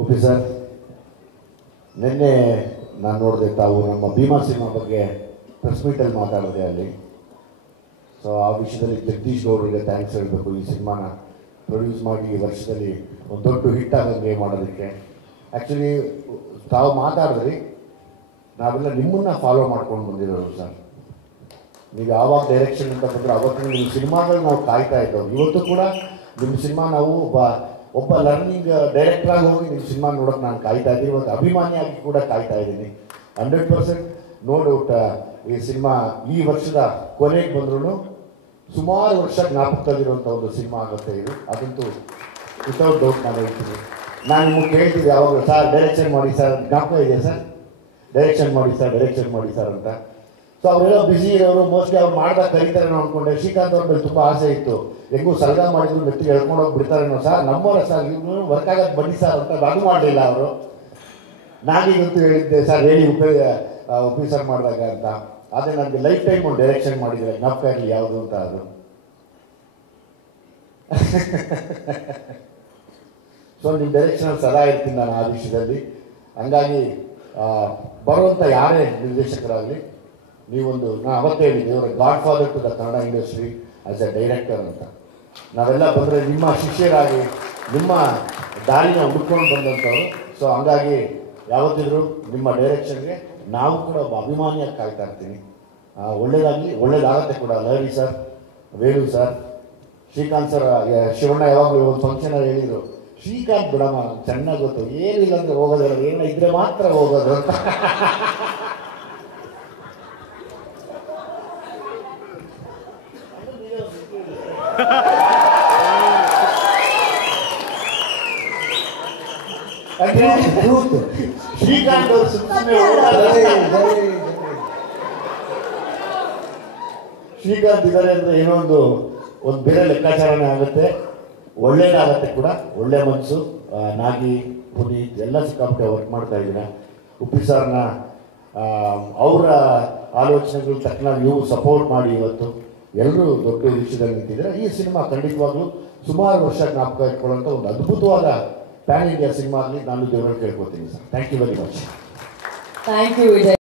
Okay sir, ನಿನ್ನೆ ನಾನು ನೋಡಿದೆ ತಾವು ನಮ್ಮ ಭೀಮಾ ಸಿನಿಮಾ ಬಗ್ಗೆ ಪ್ರೆಸ್ ಮೀಟಲ್ಲಿ ಮಾತಾಡಿದೆ ಅಲ್ಲಿ. ಸೊ ಆ ವಿಷಯದಲ್ಲಿ ಜಗದೀಶ್ ಗೌಡರಿಗೆ ಥ್ಯಾಂಕ್ಸ್ ಹೇಳಬೇಕು. ಈ ಸಿನಿಮಾನ ಪ್ರೊಡ್ಯೂಸ್ ಮಾಡಿ ಈ ವರ್ಷದಲ್ಲಿ ಒಂದು ದೊಡ್ಡ ಹಿಟ್ ಆಗಂಗೆ ಮಾಡೋದಕ್ಕೆ. ಆ್ಯಕ್ಚುಲಿ ತಾವು ಮಾತಾಡಿದ್ರಿ, ನಾವೆಲ್ಲ ನಿಮ್ಮನ್ನು ಫಾಲೋ ಮಾಡ್ಕೊಂಡು ಬಂದಿರೋರು ಸರ್. ನೀವು ಯಾವಾಗ ಡೈರೆಕ್ಷನ್ ಅಂತ ಬಂದರೆ ಅವತ್ತು ನಿಮ್ಮ ಸಿನಿಮಾಗಳು ನಾವು ಕಾಯ್ತಾ ಇದ್ದವು. ಇವತ್ತು ಕೂಡ ನಿಮ್ಮ ಸಿನಿಮಾ ನಾವು ಒಬ್ಬ ಲರ್ನಿಂಗ್ ಡೈರೆಕ್ಟ್ರಾಗಿ ಹೋಗಿ ನಿಮ್ಮ ಸಿನಿಮಾ ನೋಡೋಕೆ ನಾನು ಕಾಯ್ತಾ ಇದ್ದೀನಿ. ಇವತ್ತು ಅಭಿಮಾನಿಯಾಗಿ ಕೂಡ ಕಾಯ್ತಾ ಇದ್ದೀನಿ. 100% ನೋ ಡೌಟ್ ಈ ಸಿನಿಮಾ ಈ ವರ್ಷದ ಕೊನೆಗೆ ಬಂದ್ರೂ ಸುಮಾರು ವರ್ಷ ಜ್ಞಾಪಕದಲ್ಲಿರುವಂಥ ಒಂದು ಸಿನಿಮಾ ಆಗುತ್ತೆ ಇದು. ಅದಂತೂ ವಿತೌಟ್ ಡೌಟ್ ನಾನು ಹೇಳ್ತೀನಿ. ನಾನು ನಿಮಗೆ ಕೇಳ್ತಿದ್ದೆ ಯಾವಾಗ ಸರ್ ಡೈರೆಕ್ಷನ್ ಮಾಡಿ ಸರ್, ಜ್ಞಾಪಕ ಇದೆ ಸರ್, ಡೈರೆಕ್ಷನ್ ಮಾಡಿ ಸರ್ ಅಂತ. ಸೊ ಅವರೆಲ್ಲ ಬ್ಯುಸಿ ಇರೋರು, ಮೋಸ್ಟ್ಲಿ ಅವ್ರು ಮಾಡ್ದಾಗ ಕರೀತಾರೇನೋ ಅಂದ್ಕೊಂಡೆ. ಶ್ರೀಕಾಂತ್ ಅವ್ರ ಮೇಲೆ ತುಂಬ ಆಸೆ ಇತ್ತು, ಹೆಂಗೂ ಸಲಗ ಮಾಡಿದ್ರು ಮೆತ್ತಿಗೆ ಹೇಳ್ಕೊಂಡು ಹೋಗಿ ಬಿಡ್ತಾರೇನೋ ಸರ್, ನಮ್ಮವರ ಸರ್ ಇವ್ರು ವರ್ಕ್ ಆಗೋದು ಬನ್ನಿ ಸರ್ ಅಂತ. ಅದು ಮಾಡಲಿಲ್ಲ ಅವರು. ನಾನೀಗಂತೂ ಹೇಳಿದ್ದೆ ಸರ್ ಹೇಳಿ ಉಪಯೋಗ ಮಾಡಿದಾಗ ಅಂತ. ಆದರೆ ನನಗೆ ಲೈಫ್ ಟೈಮ್ ಒಂದು ಡೈರೆಕ್ಷನ್ ಮಾಡಿದರೆ ಜ್ಞಾಪಕ ಇರಲಿ ಯಾವುದು ಅಂತ ಅದು. ಸೊ ನಿಮ್ಮ ಡೈರೆಕ್ಷನಲ್ಲಿ ಸದಾ ಇರ್ತೀನಿ ನಾನು ಆ ವಿಷಯದಲ್ಲಿ. ಹಂಗಾಗಿ ಬರುವಂಥ ಯಾರೇ ನಿರ್ದೇಶಕರಾಗಲಿ, ನೀವೊಂದು ನಾನು ಅವತ್ತೇ ಹೇಳಿದ್ದೆ, ಇವರ godfather to the Kannada industry as a director ಅಂತ. ನಾವೆಲ್ಲ ಬಂದರೆ ನಿಮ್ಮ ಶಿಷ್ಯರಾಗಿ ನಿಮ್ಮ ದಾರಿನ ಹುಡ್ಕೊಂಡು ಬಂದಂಥವ್ರು. ಸೊ ಹಂಗಾಗಿ ಯಾವತ್ತಿದ್ರು ನಿಮ್ಮ ಡೈರೆಕ್ಷನ್ಗೆ ನಾವು ಕೂಡ ಒಬ್ಬ ಅಭಿಮಾನಿಯಾಗಿ ಕಾಯ್ತಾ ಇರ್ತೀನಿ. ಒಳ್ಳೇದಾಗಲಿ, ಒಳ್ಳೇದಾಗತ್ತೆ ಕೂಡ. Lahari sir, Venu sir, Srikanth sir, Shivanna ಯಾವಾಗಲೂ ಒಂದು ಫಂಕ್ಷನಲ್ಲಿ ಹೇಳಿದರು, ಶ್ರೀಕಾಂತ್ ಬಿಡಮ್ಮ ಚೆನ್ನಾಗಿ ಗೊತ್ತು, ಏನಿಲ್ಲ ಅಂದರೆ ಹೋಗೋದಿಲ್ಲ, ಏನೋ ಇದ್ರೆ ಮಾತ್ರ ಹೋಗೋದು ಅಂತ. ಶ್ರೀಕಾಂತ್ ಅವರು ಶ್ರೀಕಾಂತ್ ಇದ್ದಾರೆ ಅಂದರೆ ಏನೋ ಒಂದು ಬೇರೆ ಲೆಕ್ಕಾಚಾರನೇ ಆಗುತ್ತೆ, ಒಳ್ಳೇದಾಗತ್ತೆ ಕೂಡ. ಒಳ್ಳೆ ಮನಸ್ಸು. ನಾಗಿ, ಪುನೀತ್ ಎಲ್ಲ ಸಿಕ್ಕಾಪಟ್ಟೆ ವರ್ಕ್ ಮಾಡ್ತಾ ಇದ್ದೀರಾ. ಉಪ್ಪಿ ಸರ್ನ ಅವರ ಆಲೋಚನೆಗಳು ತಕ್ಕನಾಗಿ ನೀವು ಸಪೋರ್ಟ್ ಮಾಡಿ ಇವತ್ತು ಎಲ್ಲರೂ ದೊಡ್ಡ ವಿಷಯದಲ್ಲಿ ನಿಂತಿದ್ದಾರೆ. ಈ ಸಿನಿಮಾ ಖಂಡಿತವಾಗ್ಲೂ ಸುಮಾರು ವರ್ಷ ಜ್ಞಾಪಕ ಇಟ್ಕೊಳ್ಳೋಂಥ ಒಂದು ಅದ್ಭುತವಾದ ಪ್ಯಾನ್ ಇಂಡಿಯಾ ಸಿನಿಮಾ ಆಗಲಿ ನಾನು ದೇವರಲ್ಲಿ ಕೇಳ್ಕೊತೀನಿ sir. Thank you very much. Thank you Vijay.